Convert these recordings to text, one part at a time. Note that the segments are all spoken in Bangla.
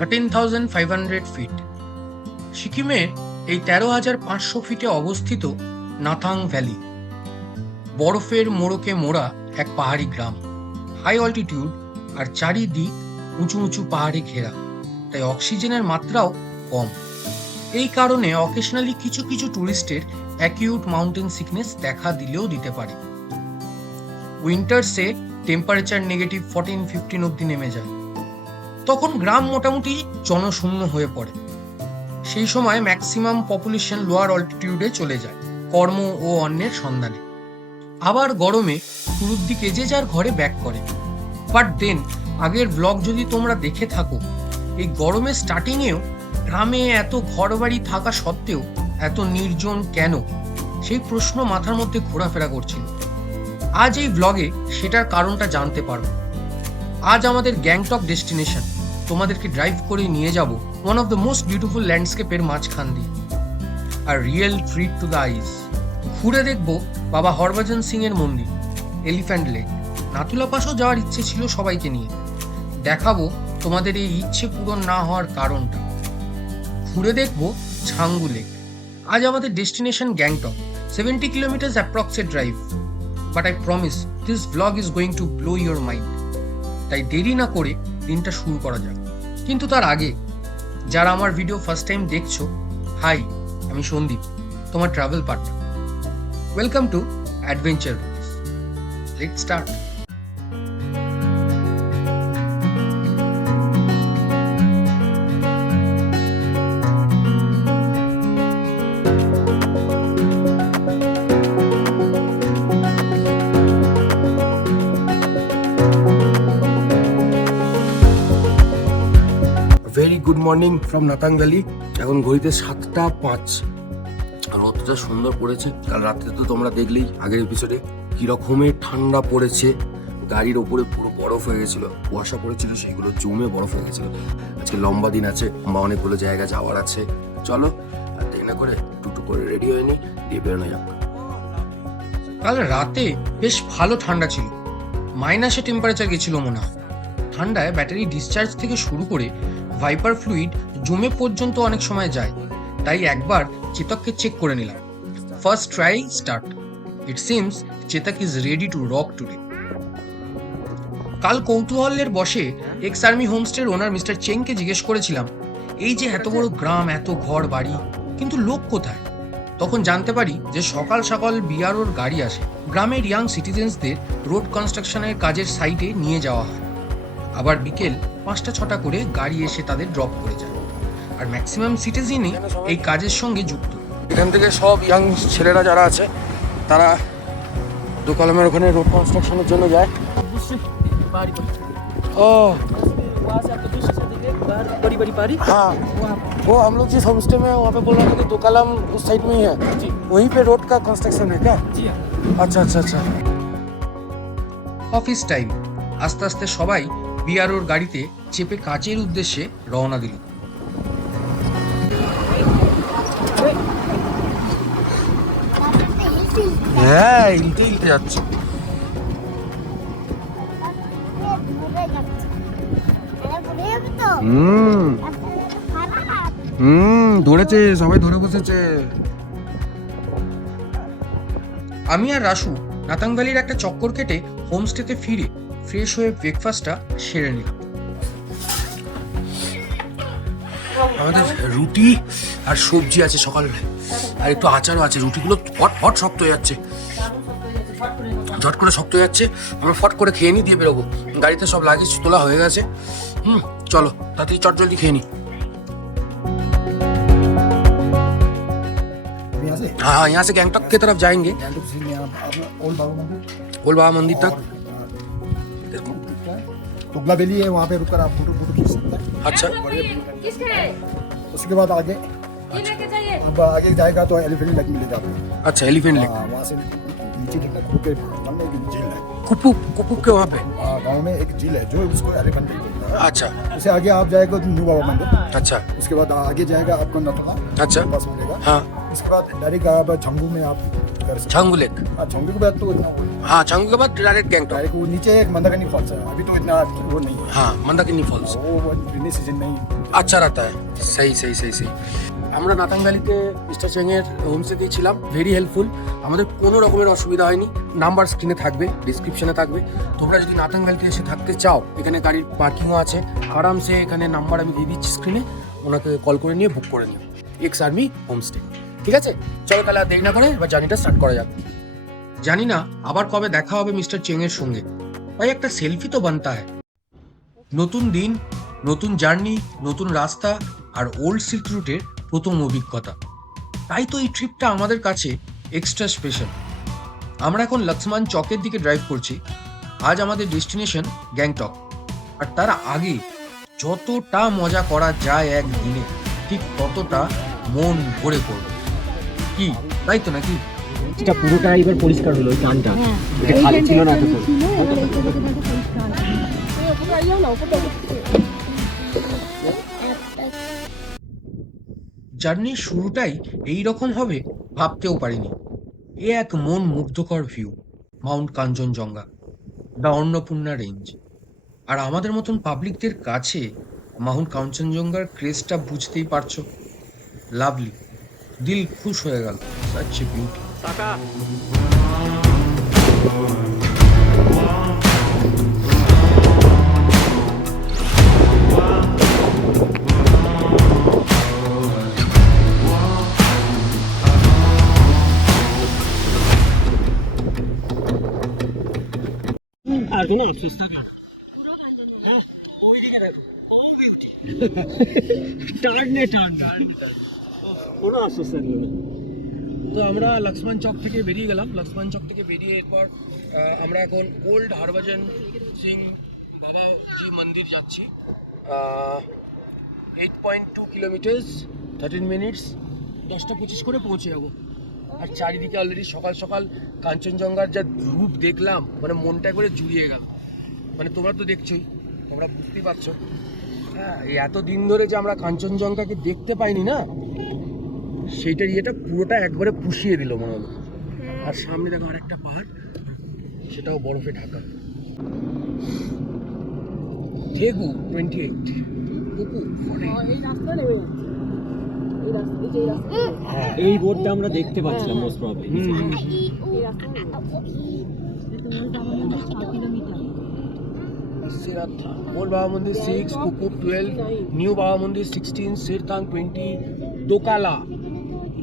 13,500 ফিট। সিকিমের এই 13,500 ফিটে অবস্থিত নাথাং ভ্যালি বরফের মোড়কে মোড়া এক পাহাড়ি গ্রাম। হাই অল্টিটিউড আর চারিদিক উঁচু উঁচু পাহাড়ে ঘেরা, তাই অক্সিজেনের মাত্রাও কম। এই কারণে অকেশনালি কিছু কিছু টুরিস্টের অ্যাকিউট মাউন্টেন সিকনেস দেখা দিলেও দিতে পারে। উইন্টার্সে টেম্পারেচার -14-15 অব্দি নেমে যায়। তখন গ্রাম মোটামুটি জনশূন্য হয়ে পড়ে। সেই সময় ম্যাক্সিমাম পপুলেশন লোয়ার অল্টিটিউডে চলে যায় কর্ম ও অন্যের সন্ধানে। আবার গরমে শুরুর দিকে যে যার ঘরে ব্যাক করে। বাট দেন আগের ব্লগ যদি তোমরা দেখে থাকো, এই গরমের স্টার্টিংয়েও গ্রামে এত ঘরবাড়ি থাকা সত্ত্বেও এত নির্জন কেন, সেই প্রশ্ন মাথার মধ্যে ঘোরাফেরা করছিল। আজ এই ব্লগে সেটার কারণটা জানতে পারবো। আজ আমাদের গ্যাংটক ডেস্টিনেশন তোমাদেরকে ড্রাইভ করে নিয়ে যাব one of the most beautiful ল্যান্ডস্কেপের মাঝখান দিয়ে। আর real treat to the eyes. ঘুরে দেখবো বাবা হরভজন সিং এর মন্দির, এলিফ্যান্ট লেক, নাথুলা পাসও যাওয়ার ইচ্ছে ছিল সবাইকে নিয়ে। দেখাবো তোমাদের এই ইচ্ছে পূরণ না হওয়ার কারণটা। ঘুরে দেখবো ছাঙ্গু লেক। আজ আমাদের destination Gangtok, 70 kilometre approximate drive. But I promise this blog is going to blow your mind. তাই দেরি না করে দিনটা শুরু করা যাক। কিন্তু তার আগে যারা আমার ভিডিও ফার্স্ট টাইম দেখছো, হাই, আমি সন্দীপ, তোমার travel partner. Welcome to adventure roots. Let's start. Very good morning from Nathang valley. এখন ঘড়িতে 7:05। আর অতটা সুন্দর পড়েছে। কাল রাত্রে তো তোমরা দেখলেই আগের এপিসোডে কিরকমের ঠান্ডা পড়েছে। গাড়ির ওপরে পুরো বরফ হয়ে গেছিল, কুয়াশা পড়েছিল, সেইগুলো জমে বরফ হয়ে গেছিল। আজকে লম্বা দিন আছে বা অনেকগুলো জায়গা যাওয়ার আছে। চলো আর দেরি না করে টুকটুক করে রেডি হয়ে নিই, দিয়ে বেরোনো যাক। কাল রাতে বেশ ভালো ঠান্ডা ছিল, মাইনাসে টেম্পারেচার গেছিল মনে হয়। ঠান্ডায় ব্যাটারি ডিসচার্জ থেকে শুরু করে ভাইপার ফ্লুইড জমে পর্যন্ত অনেক সময় যায়। তাই একবার চেতককে চেক করে নিলাম। First try start. It seems Chetak is ready to rock today. কাল কৌতূহলের বসে এক্স আর্মি হোমস্টের ওনার মিস্টার চেংকে জিজ্ঞেস করেছিলাম, এই যে এত বড় গ্রাম, এত ঘর বাড়ি, কিন্তু লোক কোথায়? তখন জানতে পারি যে সকাল সকাল বিআরওর গাড়ি আসে, গ্রামের ইয়াং সিটিজেন্সদের রোড কনস্ট্রাকশনের কাজের সাইটে নিয়ে যাওয়া হয়। আবার বিকেল 5টা-6টা করে গাড়ি এসে তাদের ড্রপ করে যায়। আর ম্যাক্সিমাম সিটিজেনই এই কাজের সঙ্গে যুক্ত। এখান থেকে সব ইয়াং ছেলেরা যারা আছে তারা দোকালামের ওখানে রোড কনস্ট্রাকশনের জন্য যায়। ও हाँ, वो हम लोग जिस होम स्टे में वहाँ पे बोल रहे थे कि दोकालम उस साइड में ही है जी, वहीं पे रोड का कंस्ट्रक्शन है क्या? जी अच्छा अच्छा अच्छा। Office time. আস্তে আস্তে সবাই বিআরওর গাড়িতে চেপে কাজের উদ্দেশ্যে রওনা দিল। হ্যাঁ, ইলতে ইলতে যাচ্ছে। ধরেছে, সবাই ধরে বসেছে। আমি আর রাসু নাতাং ভ্যালির একটা চক্কর কেটে হোমস্টেতে ফিরে ফ্রেশ হয়ে ব্রেকফাস্টটা সেরে নিলাম। আমাদের রুটি আর সবজি আছে সকালে, আর একটু আচারও আছে। রুটিগুলো ফট ফট শক্ত হয়ে যাচ্ছে, ঝট করে শক্ত হয়ে যাচ্ছে। আমরা ফট করে খেয়ে নিই, দিয়ে বেরোবো। গাড়িতে সব লাগেজ তোলা হয়ে গেছে। চলো তাড়াতাড়ি চট জলদি খেয়ে নিই। हाँ हाँ, यहाँ से गैंगटॉक की तरफ जाएंगे, ओल्ड बाबा मंदिर तक। तुगला वैली है, वहाँ पे रुककर आप फोटो खींच सकते हैं। अच्छा, उसके बाद आगे अब आगे जाएगा तो एलिफेंट लेक मिलेगा आपको। अच्छा एलिफेंट लेक। वहाँ से नीचे देखना, खुद के सामने एक झील है। कुपुक कुपुक के वहाँ पे गाँव में एक झील है जो उसको एलिफेंट लेक बोलते हैं। अच्छा, उससे आगे आप जाएगा तो न्यू बाबा मंदिर। अच्छा उसके बाद आगे जाएगा आपको नथुला अच्छा बस मिलेगा। हाँ उसके बाद डायरेक्ट आप छंगू में आप घर से। छांगू लेक। हाँ, छंगू के बाद तो इतना वो हाँ, छांगू के बाद डायरेक्ट गैंगटॉक। डायरेक्ट वो नीचे एक मंदाकिनी फॉल्स है, अभी तो इतना वो नहीं है। हाँ, मंदाकिनी फॉल्स। वो रेनी सीजन नहीं अच्छा रहता है। सही सही सही सही। আমরা নাতাংগালিতে মিস্টার চেংয়ের হোমস্টেতেই ছিলাম, ভেরি হেল্পফুল, আমাদের কোনো রকমের অসুবিধা হয়নি। নাম্বার স্ক্রিনে থাকবে, ডিসক্রিপশনে থাকবে। তোমরা যদি নাতাংগালিতে এসে থাকতে চাও, এখানে গাড়ির পার্কিংও আছে, আরামসে এখানে নাম্বার আমি দিয়ে দিচ্ছি স্ক্রিনে, ওনাকে কল করে নিয়ে বুক করে নিও। এক্স আর্মি হোমস্টে, ঠিক আছে? চলো তাহলে আর দেরি না করে এবার জার্নিটা স্টার্ট করা যাক। জানি না আবার কবে দেখা হবে মিস্টার চেং এর সঙ্গে, ভাই একটা সেলফি তো বানতা হয়। নতুন দিন, নতুন জার্নি, নতুন রাস্তা আর ওল্ড সিল্ক রুটের প্রথম অভিজ্ঞতা, তাই তো এই ট্রিপটা আমাদের কাছে এক্সট্রা স্পেশাল। আমরা এখন লক্ষ্মণ চকের দিকে ড্রাইভ করছি। আজ আমাদের ডেস্টিনেশন গ্যাংটক, আর তার আগে যতটা মজা করা যায় একদিনে, ঠিক ততটা মন ভরে করব। কি তাই তো নাকি? এটা পুরোটা এবার পরিষ্কার হলো, ওই টানটা এটা খালি ছিল না এতক্ষণ। জার্নির শুরুটাই এই রকম হবে ভাবতেও পারিনি। এ এক মন মুগ্ধকর view, mount Kanchenjunga, the Annapurna range. আর আমাদের মতন পাবলিকদের কাছে মাউন্ট কাঞ্চনজঙ্ঘার ক্রেজটা বুঝতেই পারছো। লাভলি, দিল খুশ হয়ে গেল। Such a beauty. আর কোনো আফসোস থাকলো না। ওইদিকে দেখো, টার্নে টার্ন, কোনো আফসোস থাকলো না। তো আমরা লক্ষ্মণ চক থেকে বেরিয়ে গেলাম। লক্ষ্মণ চক থেকে বেরিয়ে এরপর আমরা এখন ওল্ড হরভজন সিং বাবাজি মন্দির যাচ্ছি। 8.2 কিলোমিটার্স, 13 মিনিটস, 10:25 করে পৌঁছে যাবো। আর চারিদিকে অলরেডি সকাল সকাল কাঞ্চনজঙ্ঘার যা রূপ দেখলাম, মানে মনটা করে জুড়িয়ে গেল। মানে তোমরা তো দেখছোই, তোমরা বুঝতেই পারছো। হ্যাঁ, এই এতদিন ধরে যে আমরা কাঞ্চনজঙ্ঘাকে দেখতে পাইনি না, সেইটার ইয়েটা পুরোটা একবারে পুষিয়ে দিল মনে হলো। আর সামনে দেখো আরেকটা পাহাড়, সেটাও বরফে ঢাকা। থেগু 28, টুকু 40। এই বোর্ডটা আমরা দেখতে পাচ্ছিলাম মোস্ট প্রবাবলি। ওল্ড বাবা মন্দির 6, কুকুর 12, নিউ বাবা মন্দির 16, শেরথাং 20, দোকালা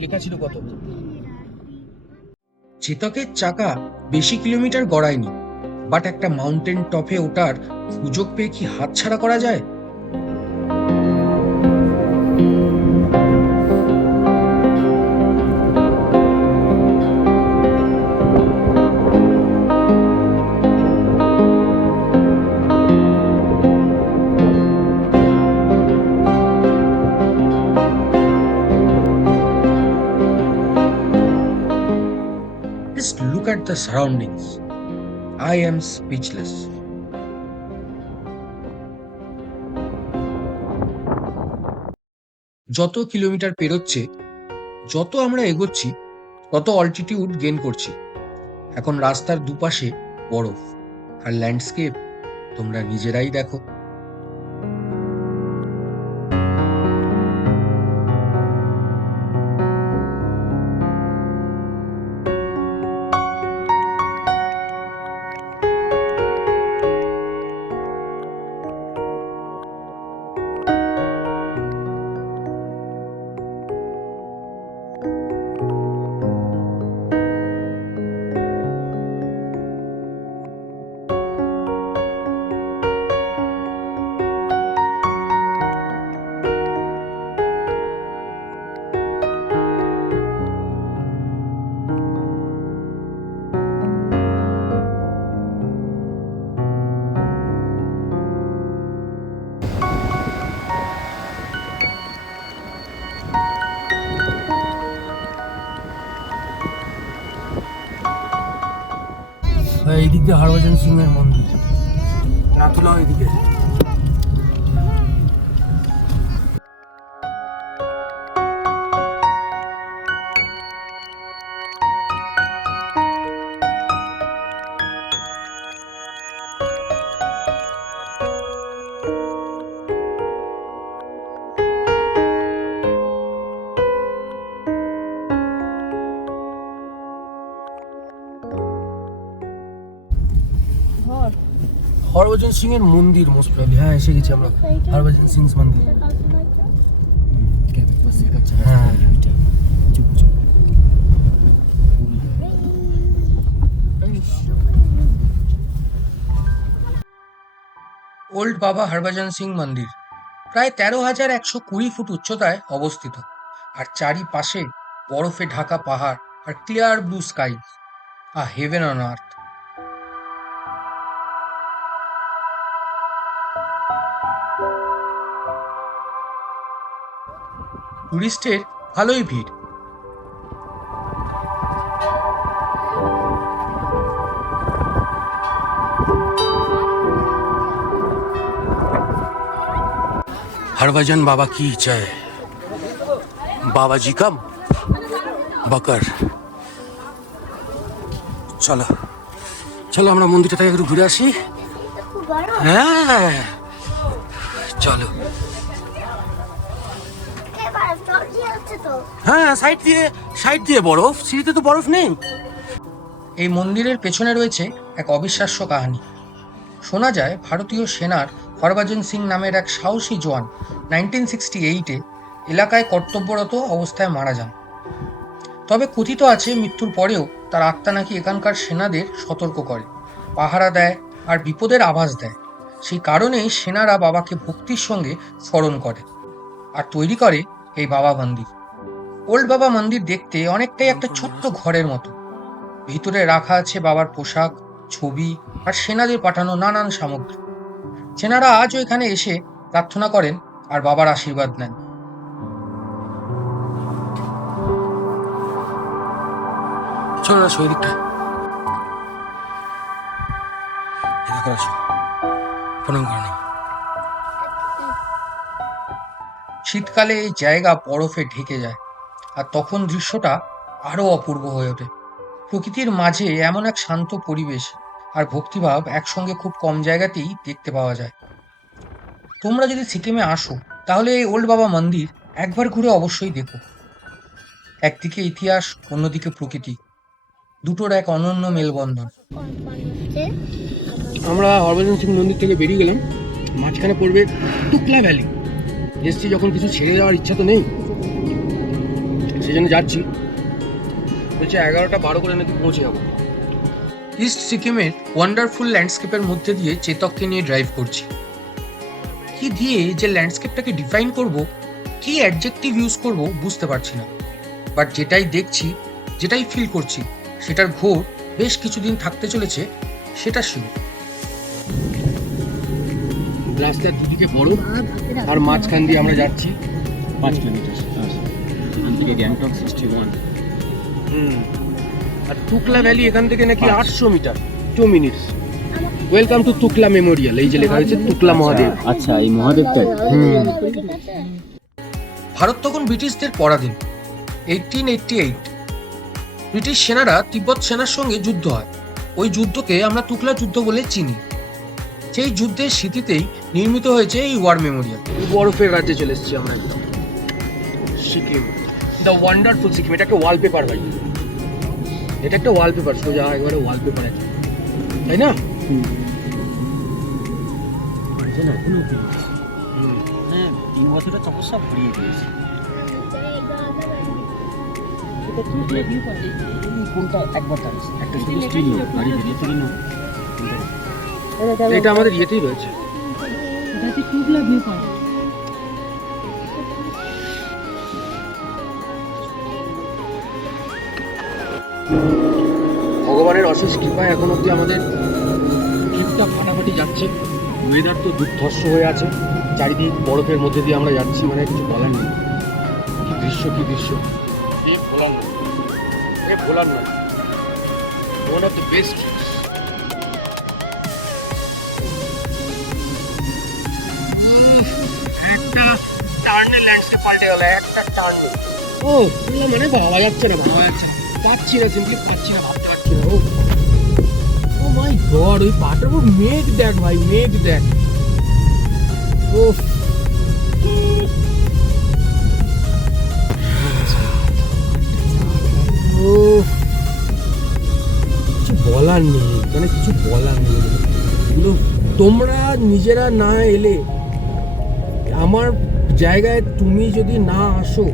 লেখা ছিল কত। চেতকের চাকা বেশি কিলোমিটার গড়ায়নি, বাট একটা মাউন্টেন টপে ওঠার সুযোগ পেয়ে কি হাতছাড়া করা যায়? Just look at the surroundings. I am speechless. যত কিলোমিটার পেরোচ্ছে, যত আমরা এগোচ্ছি, তত অল্টিটিউড গেইন করছি। এখন রাস্তার দুপাশে বরফ আর ল্যান্ডস্কেপ তোমরা নিজেরাই দেখো। এইদিক দিয়ে হরভজন সিং এর মন্দির, নাথুলা এইদিকে। হরভজন সিং এর মন্দির মোস্ট প্রবলি। হ্যাঁ এসে গেছি আমরা হরভজন সিং মন্দির। হ্যাঁ ওল্ড বাবা হরভজন সিং মন্দির প্রায় 13,120 ফুট উচ্চতায় অবস্থিত, আর চারিপাশে বরফে ঢাকা পাহাড় আর clear blue sky, a heaven on earth. টুরিস্টের ভালোই ভিড়। हरभजन बाबा की जय। बाबा जी का बकर। চলো চলো আমরা মন্দিরটা থেকে একটু ঘুরে আসি। হ্যাঁ চলো। হ্যাঁ সাইড দিয়ে বরফ, সিঁড়িতে তো বরফ নেই। এই মন্দিরের পেছনে রয়েছে এক অবিশ্বাস্য কাহিনী। শোনা যায় ভারতীয় সেনার হরভজন সিং নামের এক সাহসী জওয়ান 1968-এ এলাকায় কর্তব্যরত অবস্থায় মারা যান। তবে কথিত আছে মৃত্যুর পরেও তার আত্মা নাকি এখানকার সেনাদের সতর্ক করে, পাহারা দেয় আর বিপদের আভাস দেয়। সেই কারণেই সেনারা বাবাকে ভক্তির সঙ্গে স্মরণ করে আর তৈরি করে এই বাবা মন্দির। ওল্ড বাবা মন্দির দেখতে অনেকটাই একটা ছোট্ট ঘরের মতো। ভিতরে রাখা আছে বাবার পোশাক, ছবি আর সেনাদের পাঠানো নানান সামগ্রী। সেনারা আজও এখানে এসে প্রার্থনা করেন আর বাবার আশীর্বাদ নেন। চলো না সেই দিকটা প্রণাম করে নাও। শীতকালে এই জায়গা বরফে ঢেকে যায় আর তখন দৃশ্যটা আরো অপূর্ব হয়ে ওঠে। প্রকৃতির মাঝে এমন এক শান্ত পরিবেশ আর ভক্তিভাব একসঙ্গে খুব কম জায়গাতেই দেখতে পাওয়া যায়। তোমরা যদি সিকিমে আসো তাহলে এই ওল্ড বাবা মন্দির একবার ঘুরে অবশ্যই দেখো। একদিকে ইতিহাস, অন্যদিকে প্রকৃতি, দুটোর এক অনন্য মেলবন্ধন। আমরা হরভজন সিং মন্দির থেকে বেরিয়ে গেলাম, মাঝখানে পড়বে টুকলা ভ্যালি। এসছি যখন কিছু ছেড়ে যাওয়ার ইচ্ছা তো নেই, সেই জন্য যাচ্ছি। বলছে 11টা 12 করে নাকি পৌঁছে যাবো। ইস্ট সিকিমের ওয়ান্ডারফুল ল্যান্ডস্কেপের মধ্যে দিয়ে চেতককে নিয়ে ড্রাইভ করছি। কি দিয়ে যে ল্যান্ডস্কেপটাকে ডিফাইন করব, কি অ্যাডজেক্টিভ ইউজ করব বুঝতে পারছি না, বাট যেটাই দেখছি, যেটাই ফিল করছি, সেটার ঘোর বেশ কিছুদিন থাকতে চলেছে, সেটা শিওর। রাস্তার দুদিকে বরফ আর মাঝখান দিয়ে আমরা যাচ্ছি 5 কিলোমিটার এখান থেকে গ্যাংটক 61। আর তুকলা ভ্যালি এখান থেকে নাকি 800 metre, 2 minutes. Welcome to Tukla memorial, এই যে লেখা হয়েছে তুকলা মহাদেব। আচ্ছা এই মহাদেবটাই। ভারত তখন ব্রিটিশদের পরাধীন। 1888 ব্রিটিশ সেনারা তিব্বত সেনার সঙ্গে যুদ্ধ হয়। ওই যুদ্ধকে আমরা তুকলা যুদ্ধ বলে চিনি। সেই যুদ্ধের স্মৃতিতেই নির্মিত হয়েছে এই ওয়ার মেমোরিয়াল। বরফের রাজ্যে চলে এসেছি আমরা একদম, সিকিম, দ্য ওয়ান্ডারফুল সিকিম। এটা একটা ওয়ালপেপার ভাই, এটা একটা ওয়ালপেপার, সোজা একবারে ওয়ালপেপার আছে, তাই না? হ্যাঁ 3 বছরের তপস্যা ভরিয়ে দিয়েছে। কোনটা একবার একটা শুধু স্টিল গাড়ি ভেতরে থেকে না, এটা আমাদের ইয়েতেই রয়েছে। ভগবানের অশেষ কৃপায় এখন অব্দি আমাদের ট্রিপটা ফাটাফাটি যাচ্ছে। ওয়েদার তো দুর্ধর্ষ হয়ে আছে, চারিদিক বরফের মধ্যে দিয়ে আমরা যাচ্ছি, মানে কিছু বলার নেই। কি দৃশ্য, কি দৃশ্য, ভোলার নয়, ভোলার নয়, ওয়ান অফ দ্য বেস্ট। একটা টার্নে ল্যান্ডস্কেপ পাল্টে গেল, একটা টার্নে। ও মানে ভাবা যাচ্ছে না, পাচ্ছি না, সিম্পলি পাচ্ছি না, ভাবতে পারছি না। ও মাই গড, ওই পাহাড়টার উপর মেঘ দেখ ভাই, মেঘ দেখ। ওফ, কিছু বলার নেই, মানে কিছু বলার নেই। এগুলো তোমরা নিজেরা না এলে, আমার জায়গায় তুমি যদি না আসো,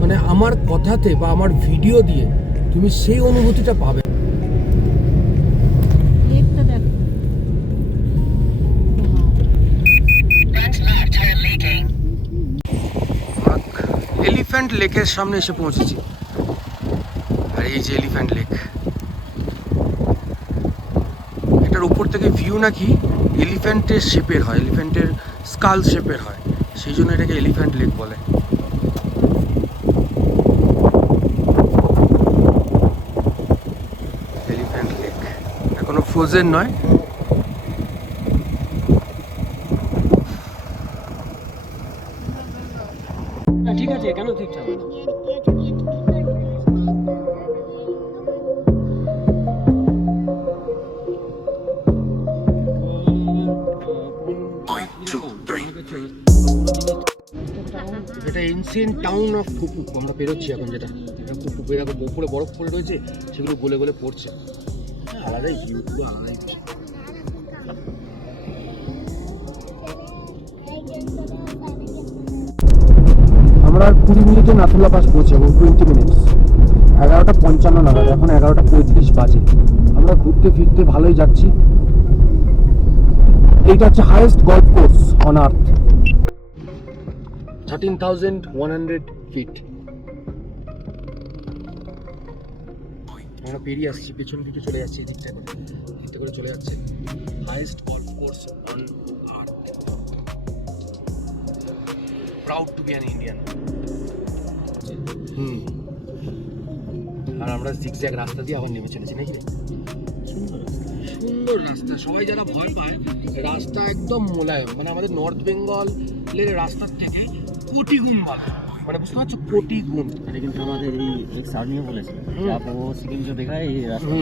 মানে আমার কথাতে বা আমার ভিডিও দিয়ে তুমি সেই অনুভূতিটা পাবে। এলিফ্যান্ট লেকের সামনে এসে পৌঁছেছি, আর এই যে এলিফ্যান্ট লেক, এটার উপর থেকে ভিউ নাকি এলিফ্যান্টের শেপের হয়, এলিফ্যান্টের স্কাল শেপের হয়, সেই জন্য এটাকে এলিফ্যান্ট লেক বলে। এলিফ্যান্ট লেক এখনো ফ্রোজেন নয়। ঠিক আছে, কেন ঠিকঠাক হবে না? এটা এনসিয়েন্ট টাউন অফ ফুপু, আমরা বেরোচ্ছি এখন, যেটা ফুপু এরকম উপরে বরফ পড়ে রয়েছে, সেগুলো গলে গলে পড়ছে। আলাদাই ভিউ, পুরো আলাদাই ভিউ। আমরা 20 মিনিটে নাথুলা পাস পৌঁছাবো, 20 মিনিটস। 11:55 নাগাদ, এখন 11:35 বাজে। আমরা ঘুরতে ফিরতে ভালোই যাচ্ছি। এইটা হচ্ছে highest golf course on earth, 13,100 feet. আমরা পেরিয়ে আসছি, পেছন দিকে চলে যাচ্ছি, দিকটা করে চলে যাচ্ছে। Highest golf course on earth, proud to be an Indian. আর আমরা জিগজ্যাগ রাস্তা দিয়ে আবার নেমে চলেছি নাকি? সুন্দর রাস্তা। সবাই যারা ভয় পায়, রাস্তা একদম মোলায়েম, মানে আমাদের নর্থ বেঙ্গলের রাস্তার থেকে কোটি গুণ ভালো, মানে বুঝতে পারছো, কোটি গুণ। এটা কিন্তু আমাদের এই এক্স আর্মিও বলেছিল যে আপনি সিকিম যে দেখায় এই রাস্তা,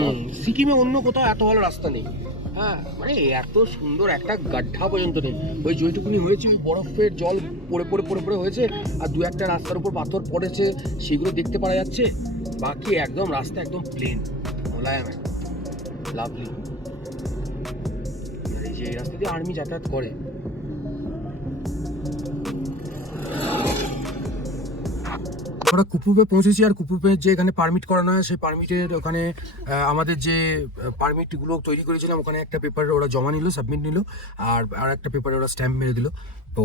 সিকিমে অন্য কোথাও এত ভালো রাস্তা নেই। হ্যাঁ, মানে এত সুন্দর একটা গাড্ডা পর্যন্ত নেই। ওই যেটুকুনি হয়েছে ওই বরফের জল পড়ে পড়ে পড়ে পড়ে হয়েছে, আর দু একটা রাস্তার উপর পাথর পড়েছে, সেগুলো দেখতে পাওয়া যাচ্ছে। বাকি একদম রাস্তা একদম প্লেন, মোলায়েম, লাভলি। এই যে এই রাস্তা দিয়ে আর্মি যাতায়াত করে। আমরা কুপুপে পৌঁছেছি, আর কুপুপে যে এখানে পারমিট করানো হয়, সেই পারমিটের ওখানে আমাদের যে পারমিটগুলো তৈরি করেছিলাম, ওখানে একটা পেপারে ওরা জমা নিল, সাবমিট নিল, আর একটা পেপারে ওরা স্ট্যাম্প মেরে দিল। তো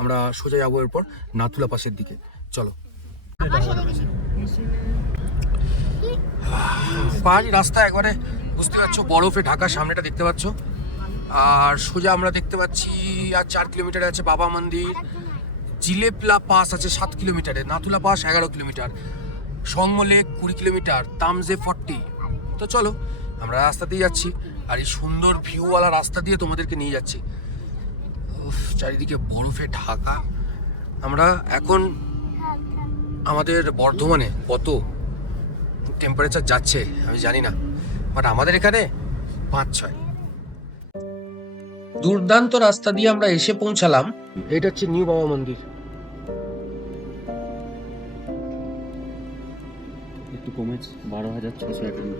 আমরা সোজা যাবো এরপর নাথুলা পাসের দিকে। চলো। পাহাড়ি রাস্তা একবারে, বুঝতে পারছো, বরফে ঢাকা, সামনেটা দেখতে পাচ্ছ। আর সোজা আমরা দেখতে পাচ্ছি আর 4 কিলোমিটার আছে বাবা মন্দির। জিলেপলা পাস আছে 7 কিলোমিটারে, নাথুলা পাস 11 কিলোমিটার, সঙ্গলেক 20 কিলোমিটার, তামজে 40। তো চলো, আমরা রাস্তা দিয়ে যাচ্ছি, আর এই সুন্দর ভিউওয়ালা রাস্তা দিয়ে তোমাদেরকে নিয়ে যাচ্ছি। চারিদিকে বরফে ঢাকা। আমরা এখন আমাদের বর্ধমানে কত টেম্পারেচার যাচ্ছে আমি জানি না, বাট আমাদের এখানে 5-6। দুর্দান্ত রাস্তা দিয়ে আমরা এসে পৌঁছালাম। এটা হচ্ছে নিউ বাবা মন্দির। একটু কমেছে, 12,651।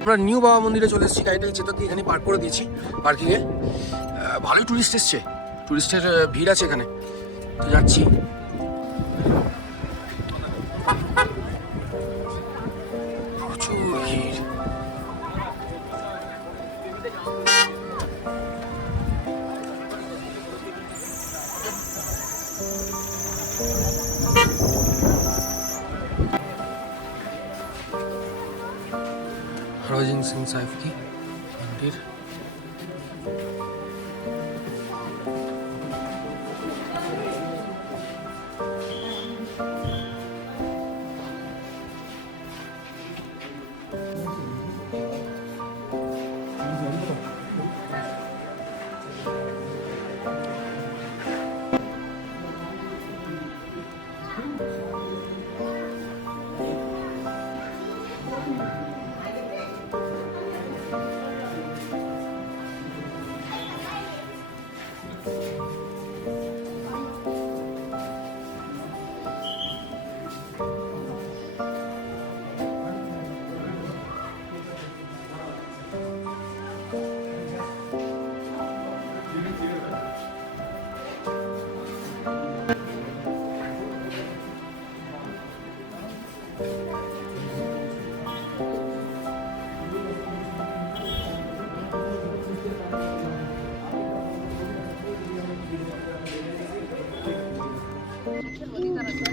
আমরা নিউ বাবা মন্দিরে চলে এসেছি, গাড়িটা যেটা দিয়ে এখানে পার্ক করে দিয়েছি পার্কিংয়ে। ভালোই টুরিস্ট এসছে, টুরিস্টের ভিড় আছে এখানে। তো যাচ্ছি। প্রচুর ভিড়। হরভজন সিং সাহেব কি মন্দির।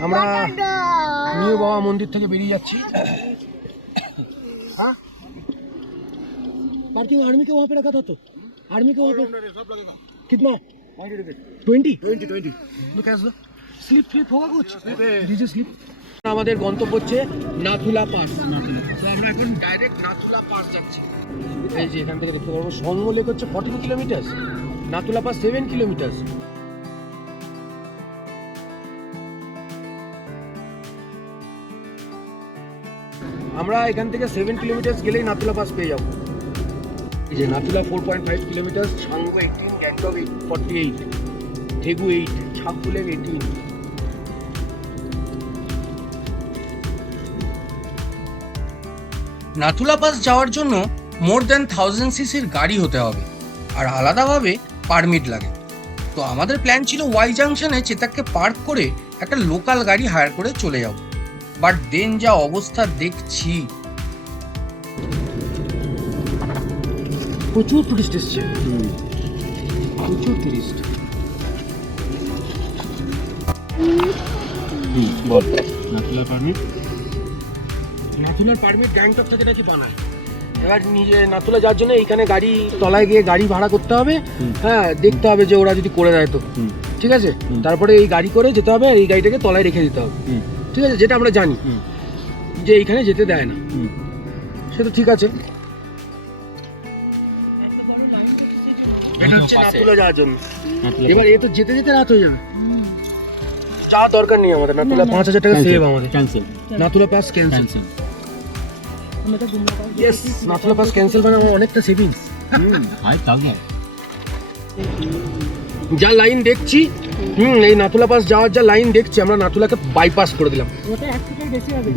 আমরা নিউ বাবা মন্দির থেকে বেরিয়ে যাচ্ছি। हाँ पार्किंग आर्मी के वहाँ पे रखा था तो आर्मी के वहाँ पे कितना 20 स्लिप फ्लिप होगा कुछ दीजिए स्लिप। আমাদের গন্তব্য হচ্ছে নাথুলা পাস। তো আমরা এখন ডাইরেক্ট নাথুলা পাস যাচ্ছি। এই যে এখান থেকে দেখতে পারবো সঙ্গ লেক হচ্ছে 14 কিলোমিটার, নাথুলা পাস 7 কিলোমিটার। আমরা এখান থেকে 7 কিলোমিটার গেলেই নাথুলা পাস পেয়ে যাবো। এই যে নাথুলা 4.5 কিলোমিটার, সাঙ্গু 18, গ্যাংটক 48, থেগু 8, ছাগপুলেক 18। নাথুলা পাস যাওয়ার জন্য মোর দ্যান 1000 সিসির গাড়ি হতে হবে আর আলাদাভাবে পারমিট লাগে। তো আমাদের প্ল্যান ছিল ওয়াই জাংশনে চেতাককে পার্ক করে একটা লোকাল গাড়ি হায়ার করে চলে যাব। বাট দেন যা অবস্থা দেখছি, প্রচুর টুরিস্ট এসছে, প্রচুর টুরিস্ট। বল নাথুলা পারমিট, নাথুলার পারমিট গ্যাংটক থেকে নাকি বানায়। এবার নিজে নাথুলা যাওয়ার জন্য এইখানে গাড়ি তলায় গিয়ে গাড়ি ভাড়া করতে হবে। হ্যাঁ, দেখতে হবে যে ওরা যদি করে দেয় তো ঠিক আছে। তারপরে এই গাড়ি করে যেতে হবে, এই গাড়িটাকে তলায় রেখে দিতে হবে, ঠিক আছে। যেটা আমরা জানি যে এইখানে যেতে দেয় না, সে তো ঠিক আছে। এটা হচ্ছে নাথুলা যাওয়ার জন্য। এবার এ তো যেতে যেতে রাত হয়ে যাবে, যাওয়ার দরকার নেই আমাদের। নাথুলা 5000 টাকা সেভ আমাদের। Cancel, Nathula pass cancel. Yes, Nathula pass cancel মানে আমার অনেকটা সেভিংস। হাই তাহলে যা লাইন দেখছি, এই নাথুলা পাস যাওয়ার যা লাইন দেখছি, আমরা নাথুলাকে বাইপাস করে দিলাম।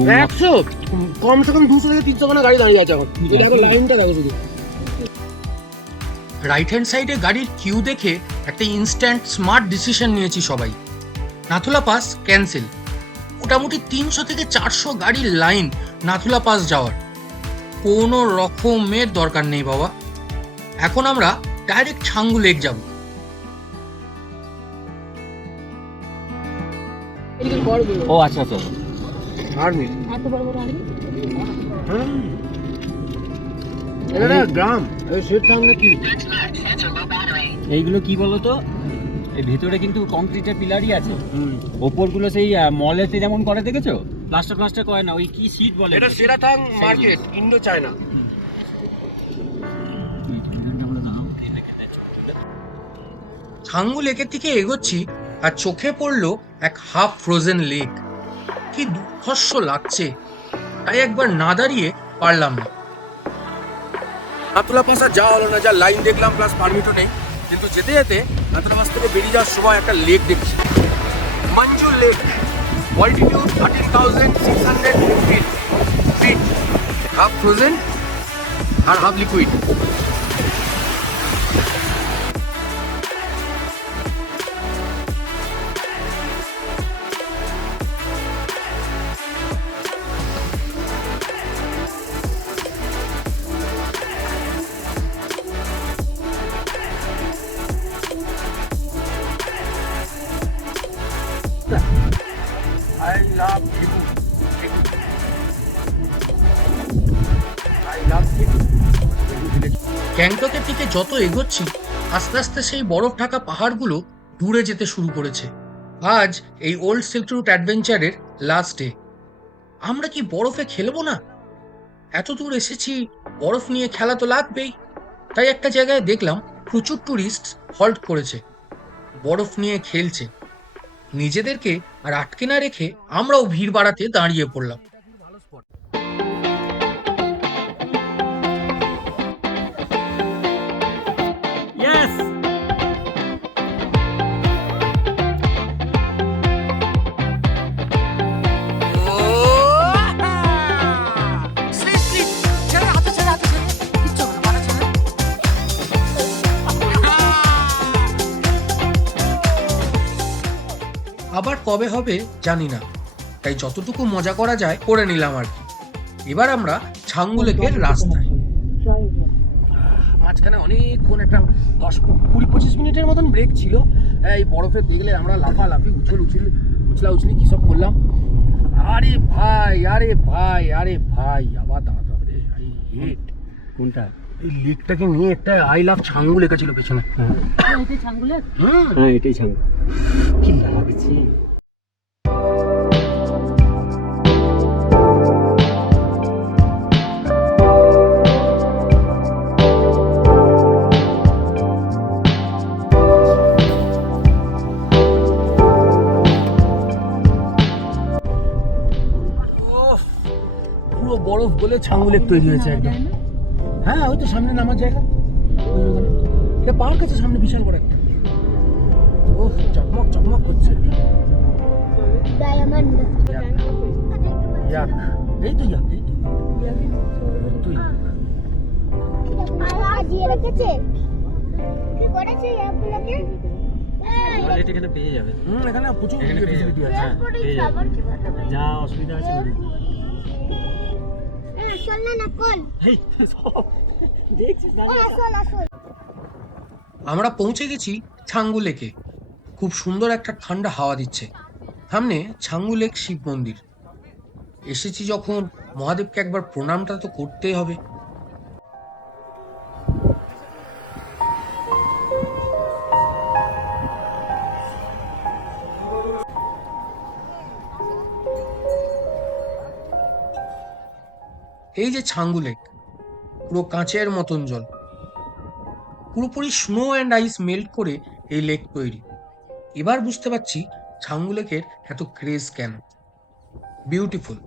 100 কমসে কম 200 থেকে 300 খানা গাড়ি দাঁড়িয়ে আছে এখন। এটা আগে লাইনটা দেখো শুধু। রাইট হ্যান্ড সাইডে গাড়ির কিউ দেখে একটা ইনস্ট্যান্ট স্মার্ট ডিসিশন নিয়েছি সবাই। Nathula pass cancel. মোটামুটি 300 থেকে 400 গাড়ির লাইন নাথুলা পাস যাওয়ার। কোনো রকমের দরকার নেই বাবা। এখন আমরা ডাইরেক্ট ছাঙ্গু লেক যাব। ও আচ্ছা আচ্ছা আর্মি এটা গ্রাম, সেট থাম নাকি? এইগুলো কি বলতো, এই ভেতরে কিন্তু কংক্রিটের পিলারই আছে, ওপরগুলো সেই মলেতে যেমন করে দেখেছো, প্লাস্টার প্লাস্টার করে না, ওই কি সিট বলে এটা সেরাথাং মার্কেট, ইন্ডো চায়না। ছাঙ্গু লেকের দিকে এগোচ্ছি আর চোখে পড়লো এক হাফ ফ্রোজেন লেক। কি দুঃখস্য লাগছে, তাই একবার না দাঁড়িয়ে পারলাম না। নাথুলা পাস আর যাওয়া হলো না, যা লাইন দেখলাম প্লাস পারমিটও নেই। কিন্তু যেতে যেতে নাথুলা পাস থেকে বেরিয়ে যাওয়ার সময় একটা লেক দেখছি, Manju lake. Altitude 13,615 feet, half frozen আর half liquid. I love you. I love you. গ্যাংটকের দিকে যত এগোচ্ছি আস্তে আস্তে সেই বরফ ঢাকা পাহাড়গুলো দূরে যেতে শুরু করেছে। আজ এই ওল্ড সিল্ক রুট অ্যাডভেঞ্চারের লাস্ট ডে। আমরা কি বরফে খেলবো না? এত দূর এসেছি, বরফ নিয়ে খেলা তো লাগবেই। তাই একটা জায়গায় দেখলাম প্রচুর টুরিস্ট হল্ট করেছে, বরফ নিয়ে খেলছে। নিজেদেরকে আর আটকে না রেখে আমরাও ভিড় বাড়াতে দাঁড়িয়ে পড়লাম। আবার কবে হবে জানি না, তাই যতটুকু মজা করা যায় করে নিলাম আর কি। এবার আমরা ছাঙ্গু লেকের রাস্তায়। মাঝখানে অনেকক্ষণ একটা 10-20-25 মিনিটের মতন ব্রেক ছিল। এই বরফে দেখলে আমরা লাফালাফি উছলা কি সব করলাম। আরে ভাই আবার দাঁড়াতে হবে রে। আই হেট কোনটা? এই লেকটাকে নিয়ে একটা আই লাভ ছাঙ্গু লেখা ছিল পেছনে। এটাই ছাঙ্গু লেক? হ্যাঁ এটাই ছাঙ্গু। কি লাগছে। পুরো বরফ বলে ছাঙ্গু লেক তৈরি হয়েছে একদম। হ্যাঁ ওই তো সামনে নামার জায়গা, ওই ওখানে এটা পার্ক আছে সামনে বিশাল বড় একটা। ও চকমক করছে। ইয়াক এই তো ইয়াক তুই এখানে পেয়ে যাবে। এখানে প্রচুর এখানে পেয়ে ফেসিলিটি যাবে। আছে। হ্যাঁ পেয়ে যাবে। যা অসুবিধা আছে বলে দিচ্ছি। এই, দেখছিস না? আমরা পৌঁছে গেছি ছাঙ্গু লেকে। খুব সুন্দর একটা ঠান্ডা হাওয়া দিচ্ছে। সামনে ছাঙ্গু লেক শিব মন্দির। এসেছি যখন মহাদেবকে একবার প্রণামটা তো করতেই হবে। এই যে ছাঙ্গু লেক, পুরো কাঁচের মতন জল, পুরোপুরি স্নো অ্যান্ড আইস মেল্ট করে এই লেক তৈরি। এবার বুঝতে পারছি ছাঙ্গু লেকের এত ক্রেজ কেন। বিউটিফুল।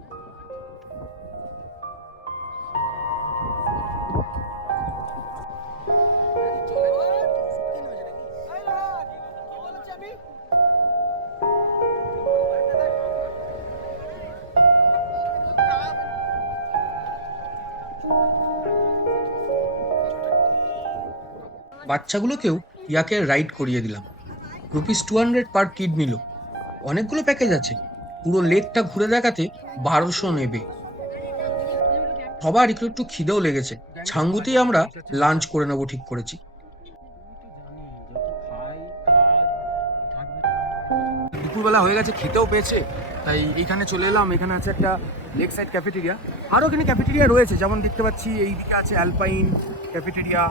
বাচ্চাগুলোকেও ইয়াকে রাইড করিয়ে দিলাম। ₹200 পার কিড নিল। অনেকগুলো প্যাকেজ আছে। পুরো লেকটা ঘুরে দেখাতে 1200 নেবে। সবার একটু একটু খিদেও লেগেছে। ছাঙ্গুতেই আমরা লাঞ্চ করে নেবো ঠিক করেছি। দুপুরবেলা হয়ে গেছে, খেতেও পেয়েছে, তাই এইখানে চলে এলাম। এখানে আছে একটা লেক সাইড ক্যাফেটেরিয়া। আরও এখানে ক্যাফেটেরিয়া রয়েছে, যেমন দেখতে পাচ্ছি এইদিকে আছে অ্যালপাইন ক্যাফেটেরিয়া।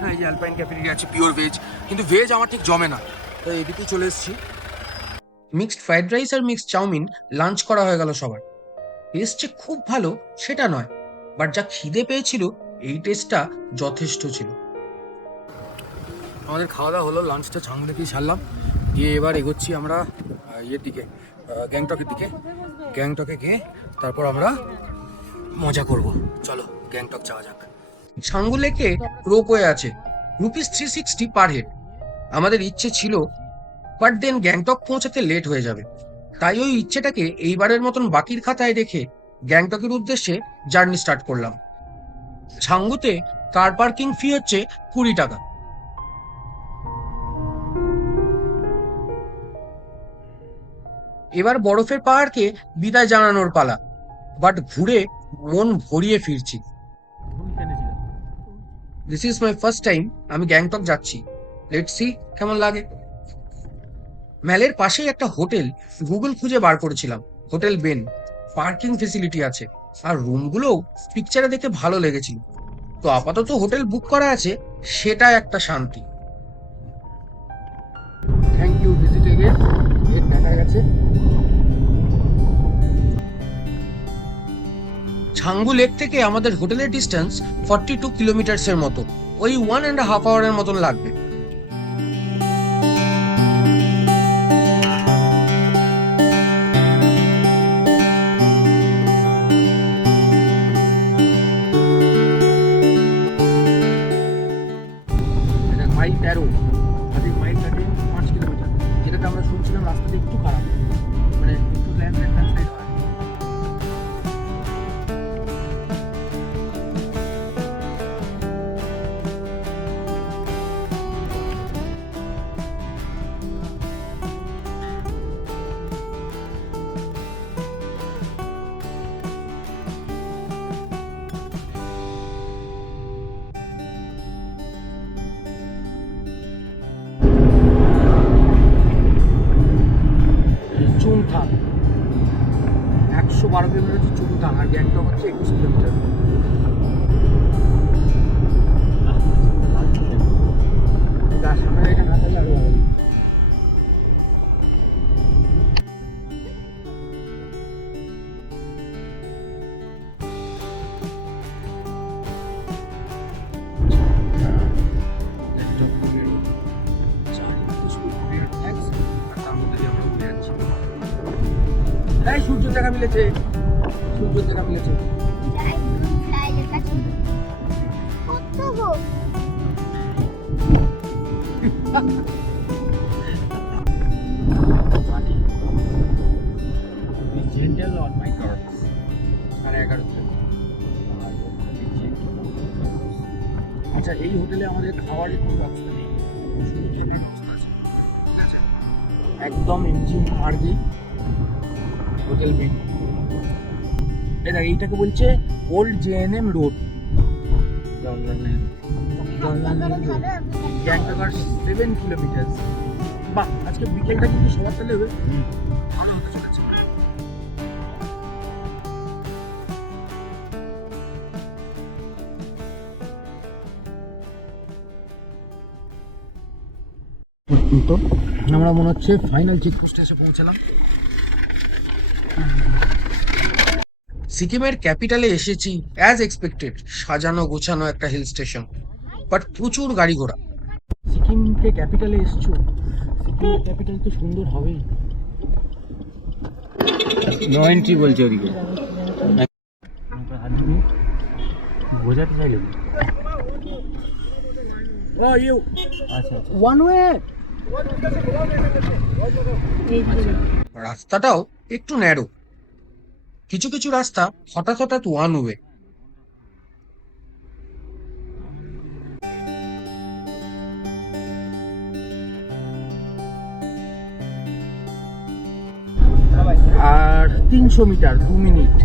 হ্যাঁ এই যে অ্যালপাইন ক্যাফেটেরিয়া আছে, পিওর ভেজ, কিন্তু ভেজ আমার ঠিক জমে না, তাই এদিকেই চলে এসেছি। মিক্সড ফ্রাইড রাইস আর মিক্সড চাউমিন লাঞ্চ করা হয়ে গেল সবার। টেস্ট যে খুব ভালো সেটা নয়, বাট যা খিদে পেয়েছিল এই টেস্টটা যথেষ্ট ছিল। আমাদের খাওয়া দাওয়া হলো, লাঞ্চটা ছাঙ্গু থেকেই সারলাম। গিয়ে এবার এগোচ্ছি আমরা ইয়ের দিকে, গ্যাংটকের দিকে। গ্যাংটকে গিয়ে তারপর আমরা মজা করব। চলো গ্যাংটক যাওয়া যাক। ছাঙ্গু লেকে রোপওয়ে আছে, ₹360 পার হেড। আমাদের ইচ্ছে ছিল, বাট দেন গ্যাংটক পৌঁছাতে লেট হয়ে যাবে, তাই ওই ইচ্ছেটাকে এইবারের মতন বাকির খাতায় রেখে গ্যাংটকের উদ্দেশ্যে জার্নি স্টার্ট করলাম। ছাঙ্গুতে কার পার্কিং ফি হচ্ছে $20। এবার বরফের পাহাড়কে বিদায় জানানোর পালা, বাট ঘুরে মন ভরিয়ে ফিরছি। This is my first time আমি গ্যাংটক যাচ্ছি। লেটস সি কেমন লাগে। ম্যালের পাশেই একটা হোটেল গুগল খুঁজে বার করেছিলাম, হোটেল বেন। পার্কিং ফেসিলিটি আছে, আর রুমগুলোও পিকচারে দেখে ভালো লেগেছিল। তো আপাতত হোটেল বুক করা আছে, সেটা একটা শান্তি। Thank you visit again. Gate দেখা গেছে। ছাঙ্গু লেক থেকে আমাদের হোটেলের ডিস্টেন্স 42 কিলোমিটার্সের মতো, ওই 1.5 আওয়ারের মতন লাগবে। Mile 13, mile 13 5 kilometre. যেটাতে আমরা শুনছিলাম রাস্তাটা একটু খারাপ, মানে একটু ল্যান্ডস্লাইড হয়। হচ্ছে 14 আর গ্যাংটক হচ্ছে 21 কিলোমিটার। তার সামনে এটা না থাকলে আরো ভালো। সূর্য দেখা মিলেছে, সূর্য দেখা মিলেছে। Gentle on my curves. 11:30। আচ্ছা, এই হোটেলে আমাদের খাবারের কোনো ব্যবস্থা নেই, শুধু থাকার ব্যবস্থা আছে। ঠিক আছে, একদম এমজি মার্গে হোটেল বেন। এটা এইটাকে বলছে ওল্ড জেএনএম রোড, গ্যাংটক আর 7 কিলোমিটার। বাহ, আজকে বিকেলটা কিন্তু সবার তাহলে ভালো হতে চলেছে। তো আমরা মনে হচ্ছে ফাইনাল চেকপোস্টে এসে পৌঁছালাম। সিকিমের ক্যাপিটালে এসেছি অ্যাজ এক্সপেক্টেড, সাজানো গোছানো একটা হিল স্টেশন, বাট প্রচুর গাড়ি ঘোড়া। সিকিমকে ক্যাপিটালে এসছো, সিকিমের ক্যাপিটাল তো সুন্দর হবেই। নো এন্ট্রি বলছে ওদিকে, বোঝাতে চাইলে। আচ্ছা আচ্ছা, ওয়ান ওয়ে। রাস্তাটাও একটু ন্যারো, কিছু কিছু রাস্তা হঠাৎ হঠাৎ ওয়ান ওয়ে। আর 300 মিটার 2 মিনিট,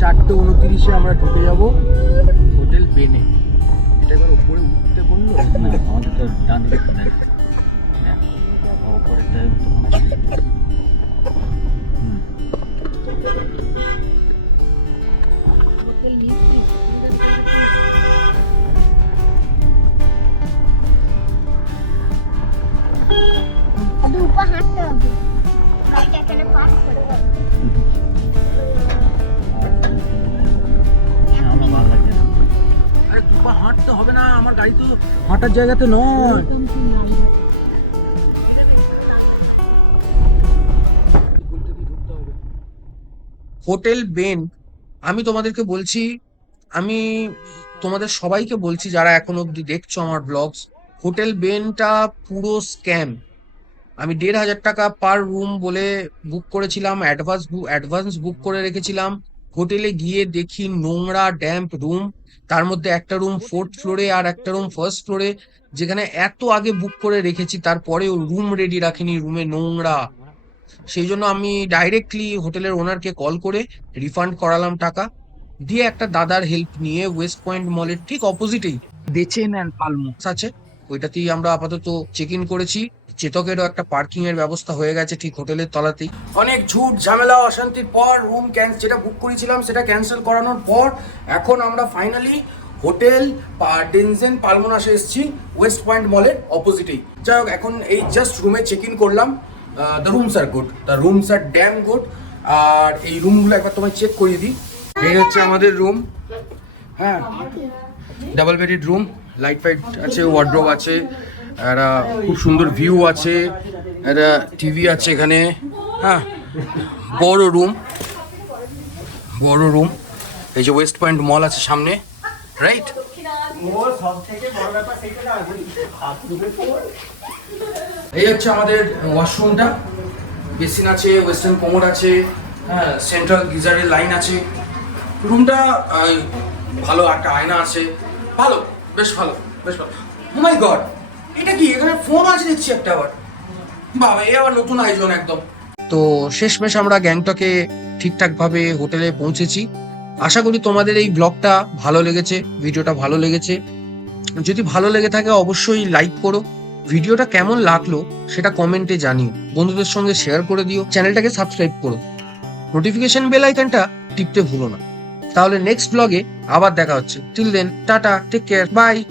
4:29 আমরা ঢুকে যাব হোটেল বেনে। এটা এবার উপরে উঠতে বললো না আমাদের তো ডান দিকে নাই, হ্যাঁ ওপরেরটা হাঁটতে হবে, গাড়িটা এখানে পার্ক করতে হবে। আমার ভালো লাগছে না। আরে দুপা হাঁটতে হবে না, আমার গাড়ি তো হাঁটার জায়গাতে নয়। হোটেল বেন, আমি তোমাদেরকে বলছি, আমি তোমাদের সবাইকে বলছি যারা এখন অবধি দেখছো আমার ব্লগস, হোটেল বেনটা পুরো স্ক্যাম। আমি 1,500 টাকা পার রুম বলে বুক করেছিলাম, অ্যাডভান্স বুক করে রেখেছিলাম। হোটেলে গিয়ে দেখি নোংরা ড্যাম্প রুম, তার মধ্যে একটা রুম 4th ফ্লোরে আর একটা রুম 1st ফ্লোরে, যেখানে এত আগে বুক করে রেখেছি তারপরেও রুম রেডি রাখিনি, রুমে নোংরা। সেই জন্য আমি ডাইরেক্টলি হোটেলের ওনারকে কল করে রিফান্ড করালাম টাকা দিয়ে। একটা দাদার হেল্প নিয়ে ওয়েস্ট পয়েন্ট মলের ঠিক অপোজিটেই দেচেন অ্যান্ড পালমো আছে, ওইটাতেই আমরা আপাতত চেক ইন করেছি। চেতকেরও একটা পার্কিং এর ব্যবস্থা হয়ে গেছে ঠিক হোটেলের তলাতেই। অনেক ঝুট ঝামেলা অশান্তির পর রুম যেটা বুক করেছিলাম সেটা ক্যান্সেল করানোর পর এখন আমরা ফাইনালি হোটেল ডেনজেন পালমোনাসে এসেছি, ওয়েস্ট পয়েন্ট মলের অপোজিটেই। যাই হোক, এখন এই জাস্ট রুমে চেক ইন করলাম। The rooms are good, the rooms are damn good. আর এই রুমগুলো একবার তোমায় চেক করিয়ে দিই। এই হচ্ছে আমাদের রুম, হ্যাঁ, double bedded room, light fight আছে, ওয়ার্ড্রোব আছে, একটা খুব সুন্দর ভিউ আছে, একটা টিভি আছে এখানে, হ্যাঁ, বড় রুম, বড় রুম। এই যে ওয়েস্ট পয়েন্ট মল আছে সামনে, রাইট? এই হচ্ছে আমাদের ওয়াশরুমটা, বেসিন আছে, ওয়েস্টার্ন কোমোড আছে, হ্যাঁ, সেন্ট্রাল গিজারের লাইন আছে। রুমটা ভালো, একটা আয়না আছে, ভালো, বেশ ভালো, বেশ ভালো। ও মাই গড, এটা কি এখানে ফোন আছে দেখছি একটা, আবার বাবা, এই আবার নতুন আয়োজন একদম। তো শেষমেশ আমরা গ্যাংটকে ঠিকঠাকভাবে হোটেলে পৌঁছেছি। আশা করি তোমাদের এই ব্লগটা ভালো লেগেছে, ভিডিওটা ভালো লেগেছে। যদি ভালো লেগে থাকে অবশ্যই লাইক করো, ভিডিওটা কেমন লাগলো সেটা কমেন্টে জানিও, বন্ধুদের সঙ্গে শেয়ার করে দিও, চ্যানেলটাকে সাবস্ক্রাইব করো। নোটিফিকেশন বেল আইকনটা টিপতে ভুলো না। তাহলে নেক্সট ব্লগে আবার দেখা হচ্ছে। Till then tata, take care, by.